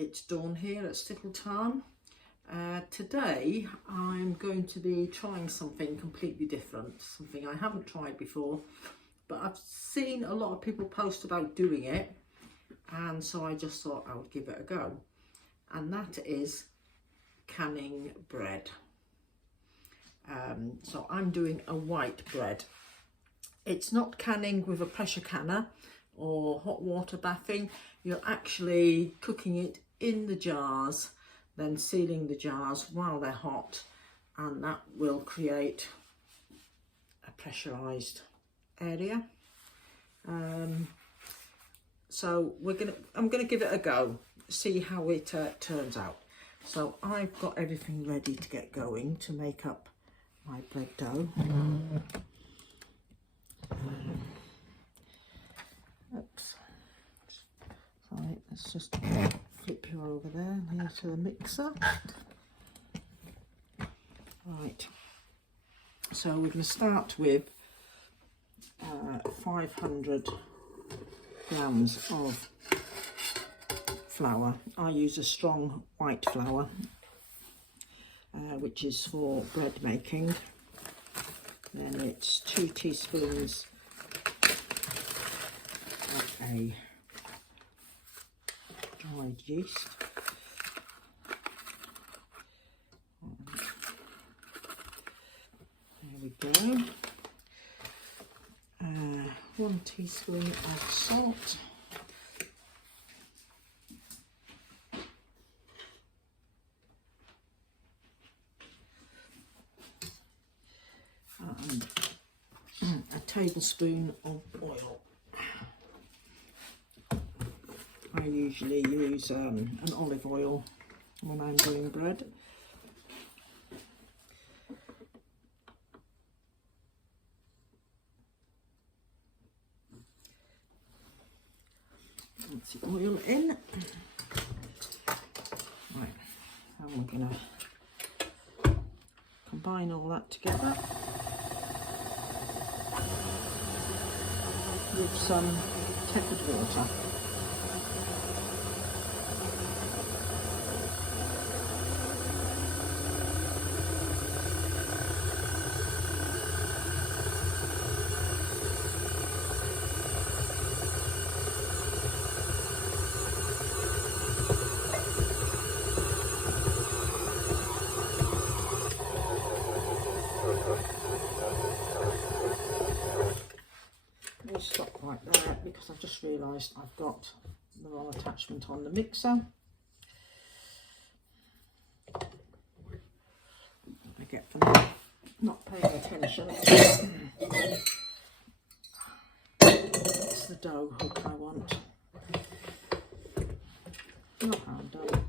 It's Dawn here at STICKLE TARN. Today I'm going to be trying something completely different, something I haven't tried before, but I've seen a lot of people post about doing it, and so I just thought I would give it a go. And that is canning bread. So I'm doing a white bread. It's not canning with a pressure canner or hot water bathing. You're actually cooking it in the jars, then sealing the jars while they're hot, and that will create a pressurized area. So I'm gonna give it a go, see how it turns out. So I've got everything ready to get going to make up my bread dough. Oops. Sorry, let's just flip you over there here to the mixer. Right, so we're going to start with 500 grams of flour. I use a strong white flour, which is for bread making. Then it's 2 teaspoons of a dried yeast. There we go. 1 teaspoon of salt. And a tablespoon of oil. I usually use an olive oil when I'm doing bread. That's the oil in. Right, and we're going to combine all that together with some tepid water. We'll stop right there because I've just realised I've got the wrong attachment on the mixer. I get for not paying attention. It's the dough hook I want. Not hand done.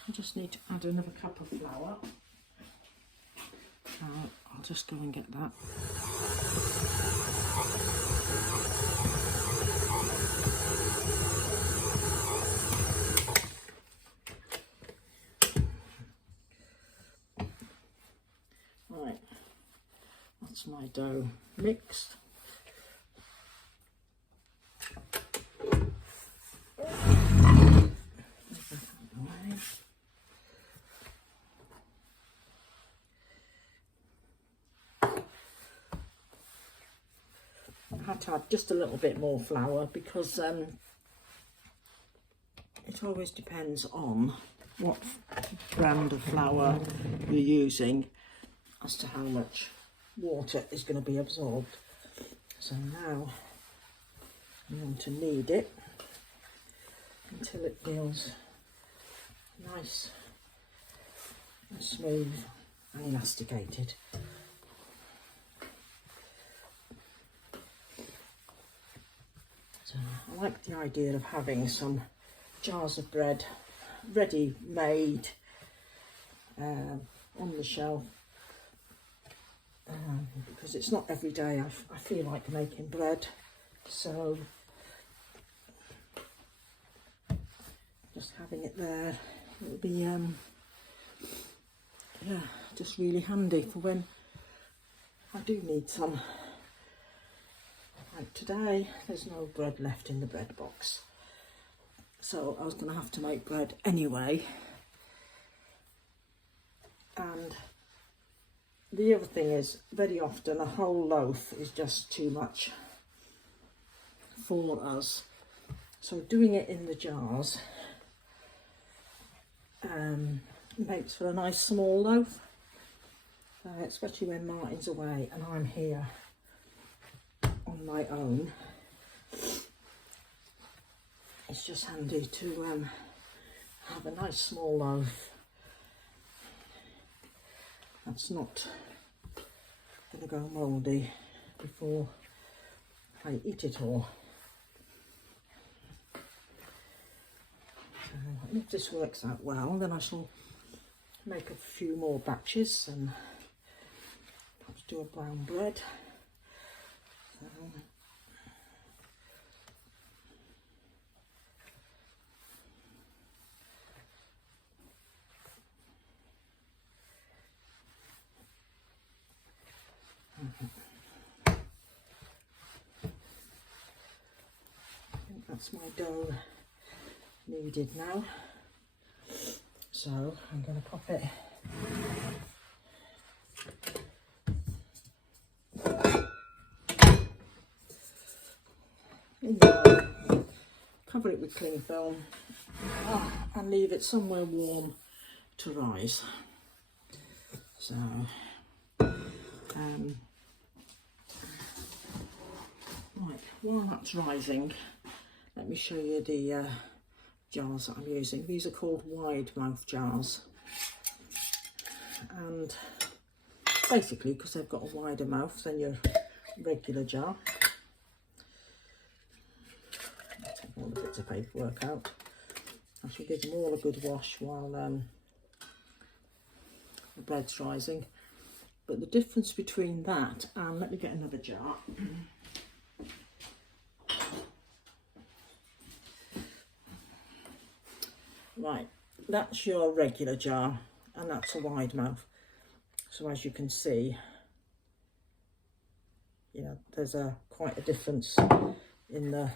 I just need to add another cup of flour. I'll just go and get that. Right, that's my dough mixed. I had to add just a little bit more flour because it always depends on what brand of flour you're using as to how much water is going to be absorbed. So now I'm going to knead it until it feels nice and smooth and elasticated. So I like the idea of having some jars of bread ready made on the shelf, because it's not every day I feel like making bread, so just having it there, it'll be yeah, just really handy for when I do need some. Like today, there's no bread left in the bread box, so I was going to have to make bread anyway. And the other thing is, very often a whole loaf is just too much for us, so doing it in the jars makes for a nice small loaf, especially when Martin's away and I'm here on my own. It's just handy to have a nice small loaf that's not going to go mouldy before I eat it all. So if this works out well, then I shall make a few more batches and perhaps do a brown bread. I think that's my dough kneaded now, so I'm going to pop it in there, cover it with cling film and leave it somewhere warm to rise. So right, while that's rising, let me show you the jars that I'm using. These are called wide mouth jars, and basically because they've got a wider mouth than your regular jar. I'll take all the bits of paperwork out. I shall give them all a good wash while the bread's rising. But the difference between that and, let me get another jar. Right, that's your regular jar and that's a wide mouth. So as you can see, you know, there's quite a difference in the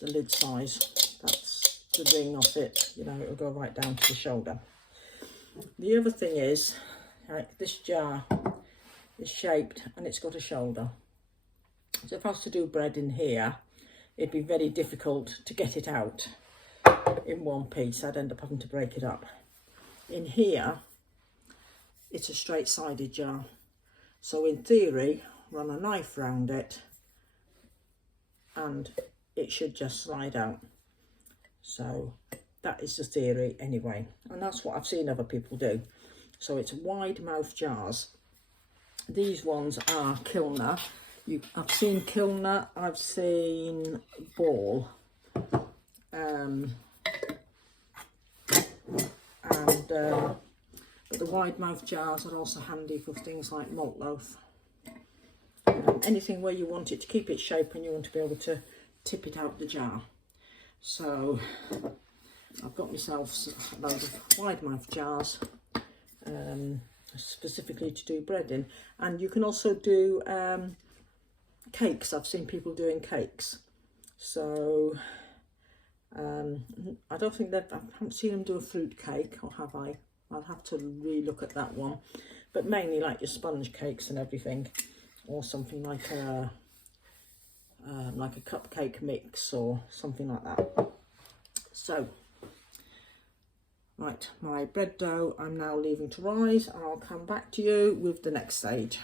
lid size. That's the ring off it, you know, it'll go right down to the shoulder. The other thing is, like, this jar is shaped and it's got a shoulder. So if I was to do bread in here, it'd be very difficult to get it out in one piece. I'd end up having to break it up. In here, it's a straight-sided jar. So in theory, run a knife round it and it should just slide out. So that is the theory anyway. And that's what I've seen other people do. So it's wide mouth jars. These ones are Kilner. I've seen Kilner, I've seen Ball. But the wide mouth jars are also handy for things like malt loaf. Anything where you want it to keep its shape and you want to be able to tip it out the jar. So I've got myself a load of wide mouth jars, specifically to do bread in. And you can also do cakes. I've seen people doing cakes. So I don't think I haven't seen them do a fruit cake, or have I? I'll have to re-look at that one. But mainly like your sponge cakes and everything, or something like a cupcake mix or something like that. So Right, my bread dough I'm now leaving to rise, and I'll come back to you with the next stage.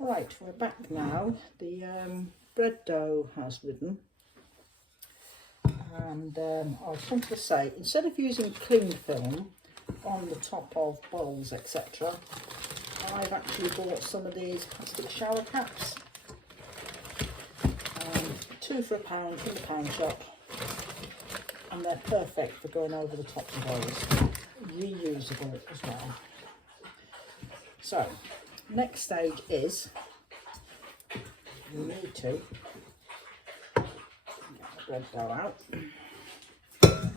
Alright, we're back now. The bread dough has risen, and I was going to say, instead of using cling film on the top of bowls, etc., I've actually bought some of these plastic shower caps, 2 for £1 from the pound shop, and they're perfect for going over the tops of bowls, reusable as well. So, next stage is, we need to get the bread dough out. The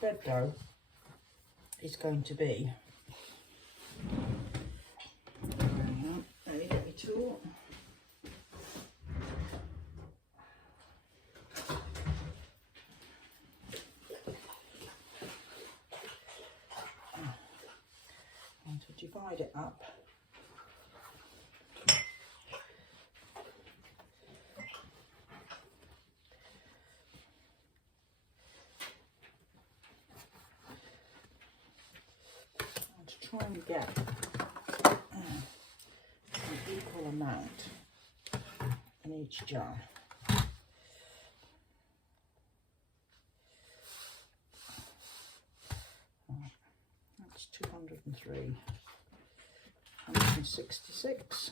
bread dough is going to be, let me get my tool. And to divide it up, and to try and get an equal amount in each jar. That's 203, 166.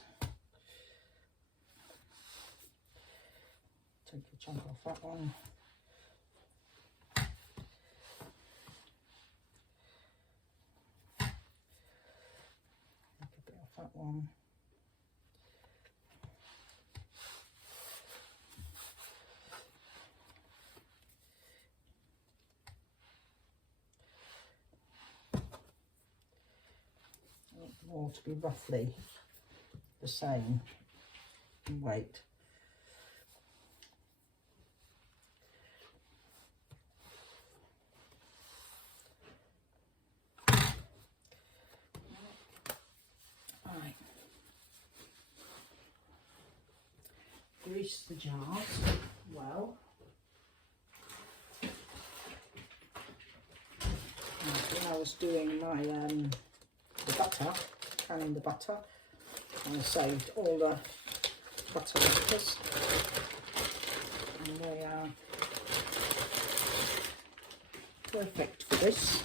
Take a chunk off that one. Take a bit off that one. All to be roughly the same in weight. Right. Grease the jars well. When I was doing my the butter, canning the butter, and I saved all the butter wrappers, and they are perfect for this.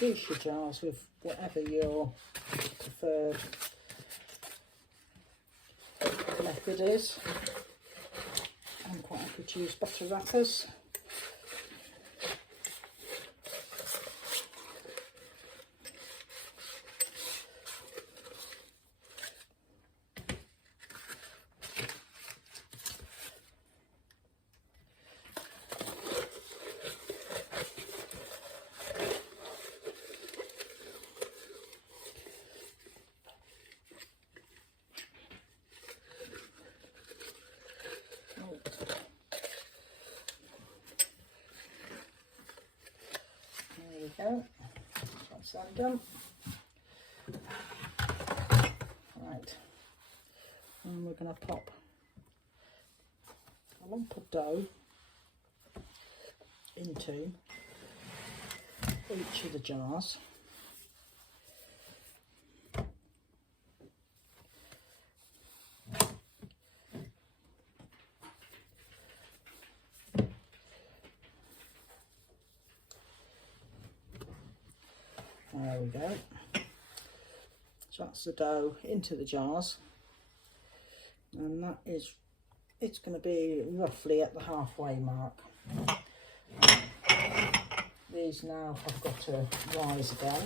Grease your jars with whatever your preferred method is. I'm quite happy to use butter wrappers. Go. That's that done. Right, and we're going to pop a lump of dough into each of the jars. There we go. So that's the dough into the jars, and that is, it's going to be roughly at the halfway mark. These now have got to rise again.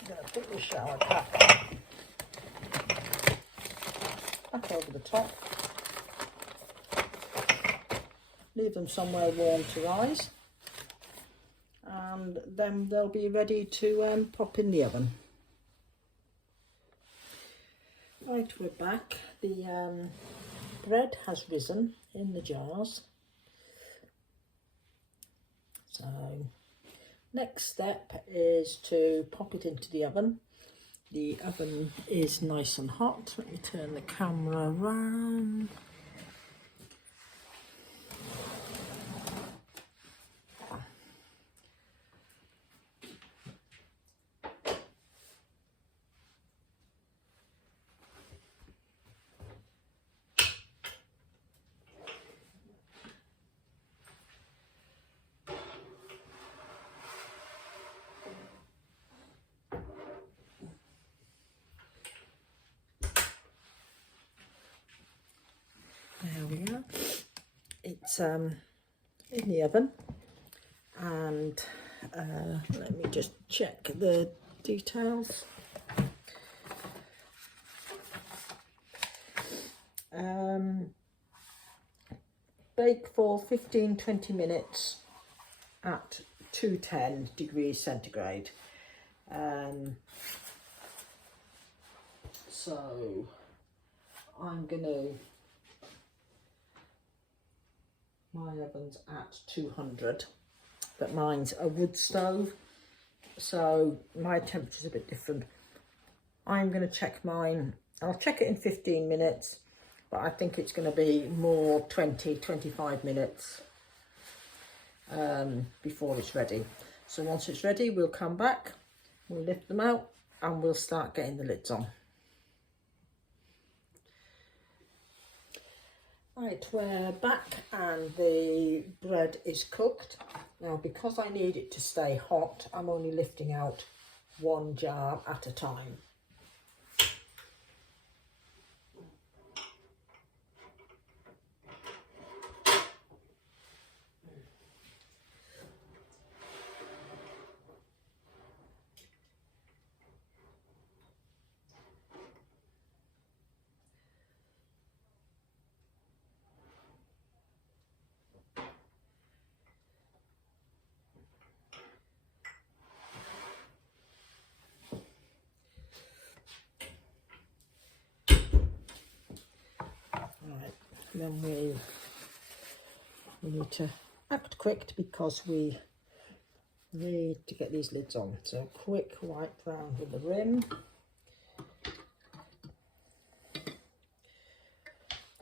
I'm going to put the shower cap back over the top. Leave them somewhere warm to rise, and then they'll be ready to pop in the oven. Right, we're back. The bread has risen in the jars. So next step is to pop it into the oven. The oven is nice and hot. Let me turn the camera around. There we are. It's in the oven, and let me just check the details. Bake for 15-20 minutes at 210 degrees centigrade. So I'm gonna, my oven's at 200, but mine's a wood stove, so my temperature's a bit different. I'm going to check mine. I'll check it in 15 minutes, but I think it's going to be more 20-25 minutes before it's ready. So once it's ready, we'll come back, we'll lift them out, and we'll start getting the lids on. Right, we're back and the bread is cooked. Now, because I need it to stay hot, I'm only lifting out one jar at a time. Right, then we need to act quick because we need to get these lids on. So quick wipe round with the rim.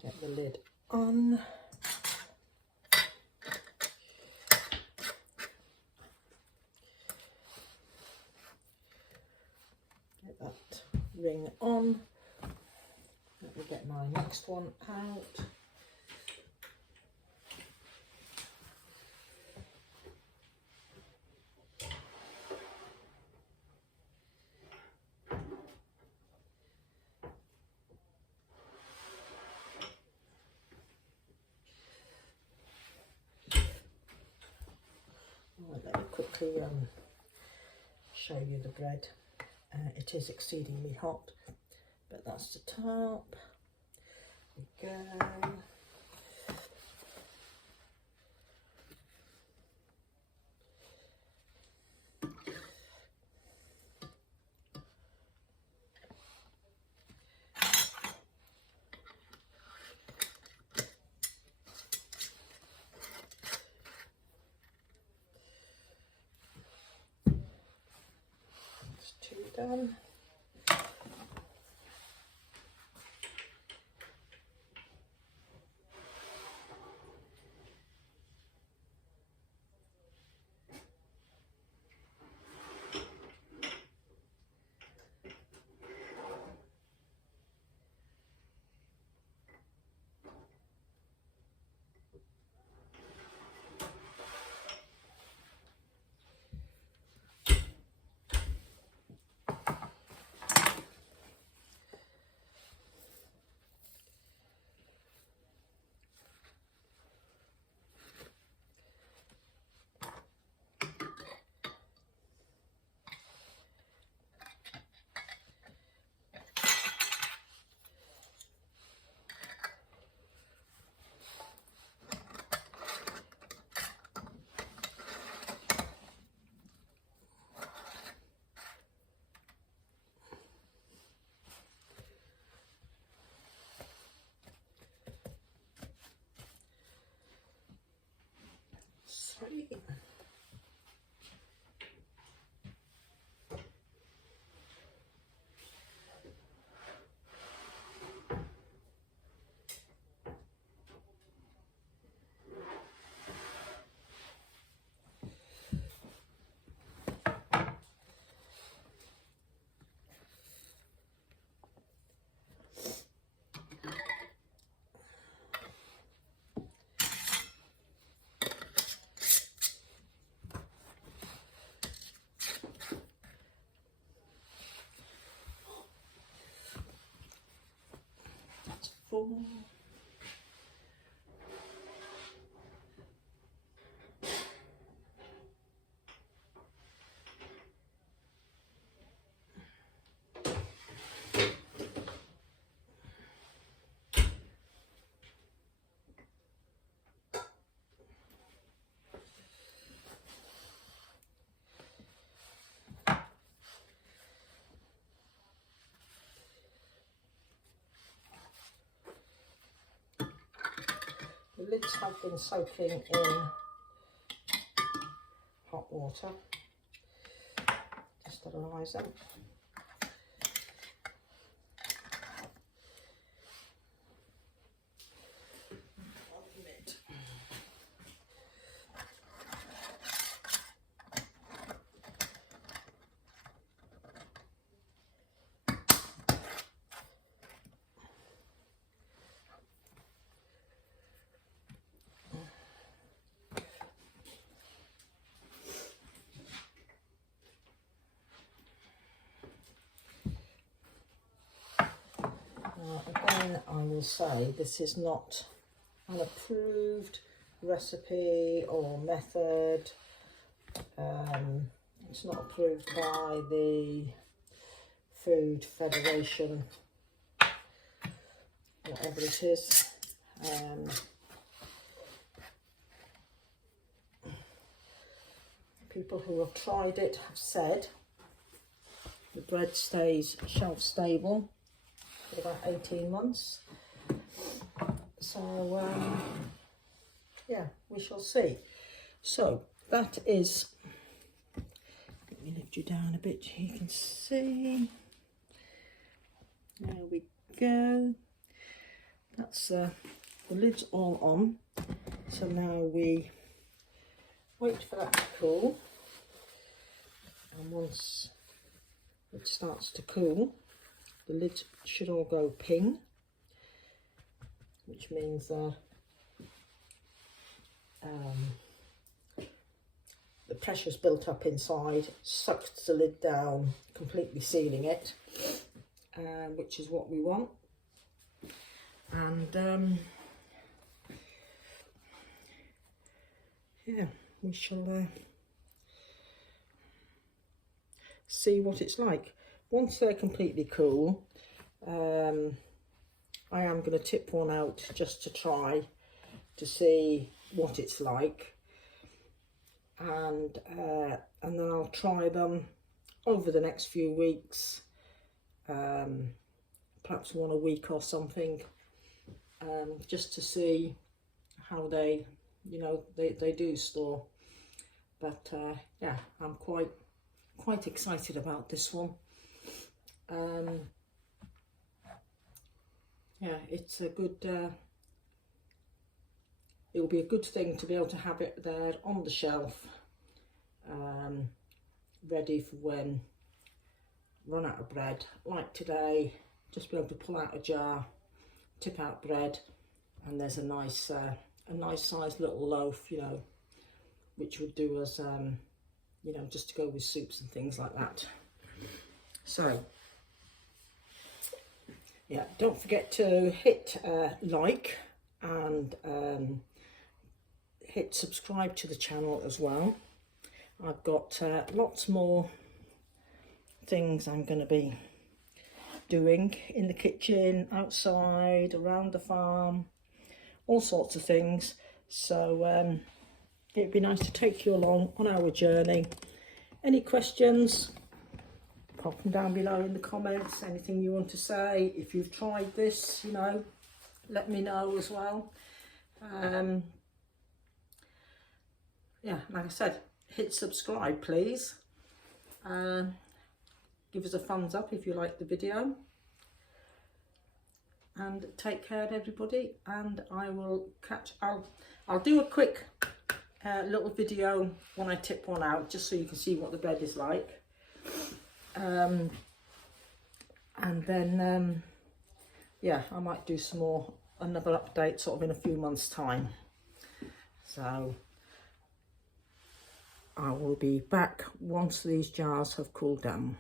Get the lid on. Get that ring on. Let me get my next one out. Let me quickly show you the bread. It is exceedingly hot, but that's the top. There we go. That's two done. before. The lids have been soaking in hot water to sterilise them. Again, I will say this is not an approved recipe or method. It's not approved by the Food Federation, whatever it is. People who have tried it have said the bread stays shelf stable for about 18 months. So yeah, we shall see. So that is, let me lift you down a bit so you can see. There we go. That's the lid's all on. So now we wait for that to cool, and once it starts to cool, the lid should all go ping, which means the pressure's built up inside, sucked the lid down, completely sealing it, which is what we want. And yeah, we shall see what it's like. Once they're completely cool, I am going to tip one out just to try to see what it's like, and then I'll try them over the next few weeks, perhaps one a week or something, just to see how they, you know, they do store. But yeah, I'm quite excited about this one. Yeah, it's a good, it will be a good thing to be able to have it there on the shelf, ready for when run out of bread, like today. Just be able to pull out a jar, tip out bread, and there's a nice sized little loaf, you know, which would do us, you know, just to go with soups and things like that. So yeah, don't forget to hit like and hit subscribe to the channel as well. I've got lots more things I'm going to be doing in the kitchen, outside, around the farm, all sorts of things. So it'd be nice to take you along on our journey. Any questions, pop them down below in the comments. Anything you want to say, if you've tried this, you know, let me know as well. Yeah, like I said, hit subscribe please. Give us a thumbs up if you like the video, and take care everybody, and I will I'll do a quick little video when I tip one out, just so you can see what the bread is like, and then yeah, I might do another update sort of in a few months time. So I will be back once these jars have cooled down.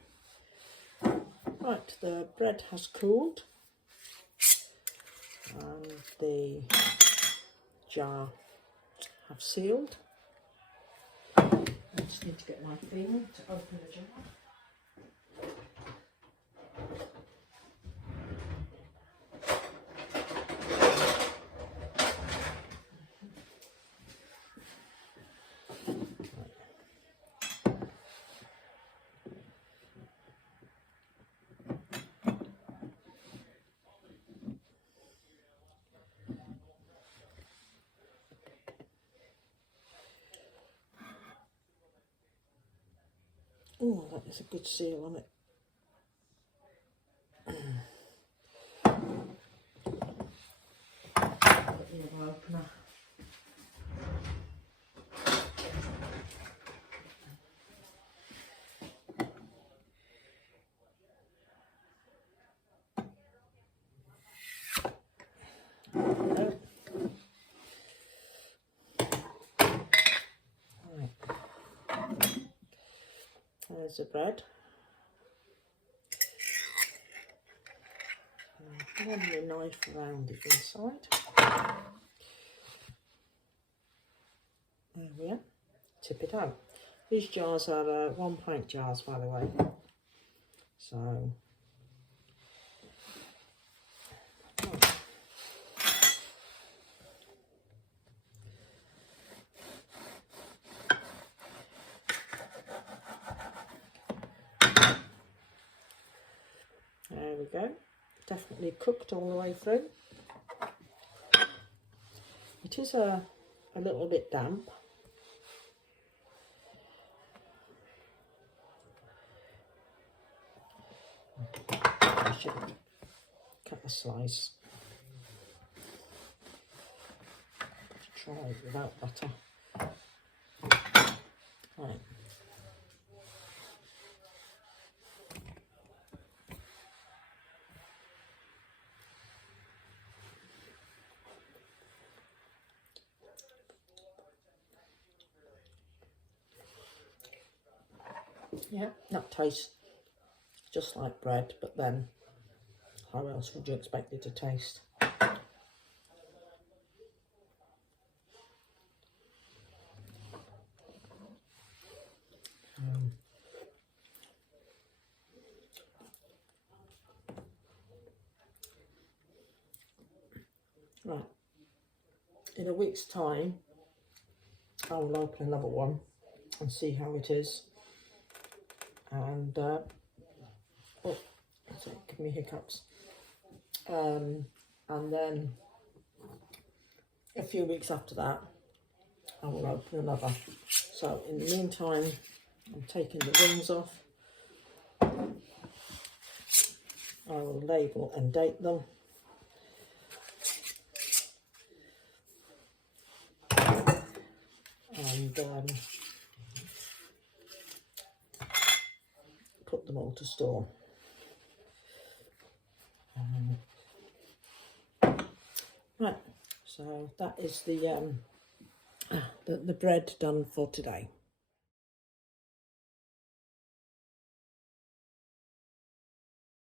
Right, the bread has cooled. and the jar have sealed. I just need to get my thing to open the jar. Oh, that is a good seal on it. Opener. Right. There's the bread. Run the knife around it inside. There we are. Tip it out. These jars are 1 pint jars, by the way. So, there we go. Definitely cooked all the way through. It is a little bit damp. I should cut a slice. Try it without butter. Right. Yeah, that tastes just like bread, but then how else would you expect it to taste? Right, in a week's time I will open another one and see how it is, and oh, sorry, give me hiccups, and then a few weeks after that I will open another. So in the meantime, I'm taking the rings off. I will label and date them. And put them all to store. Right, so that is the bread done for today.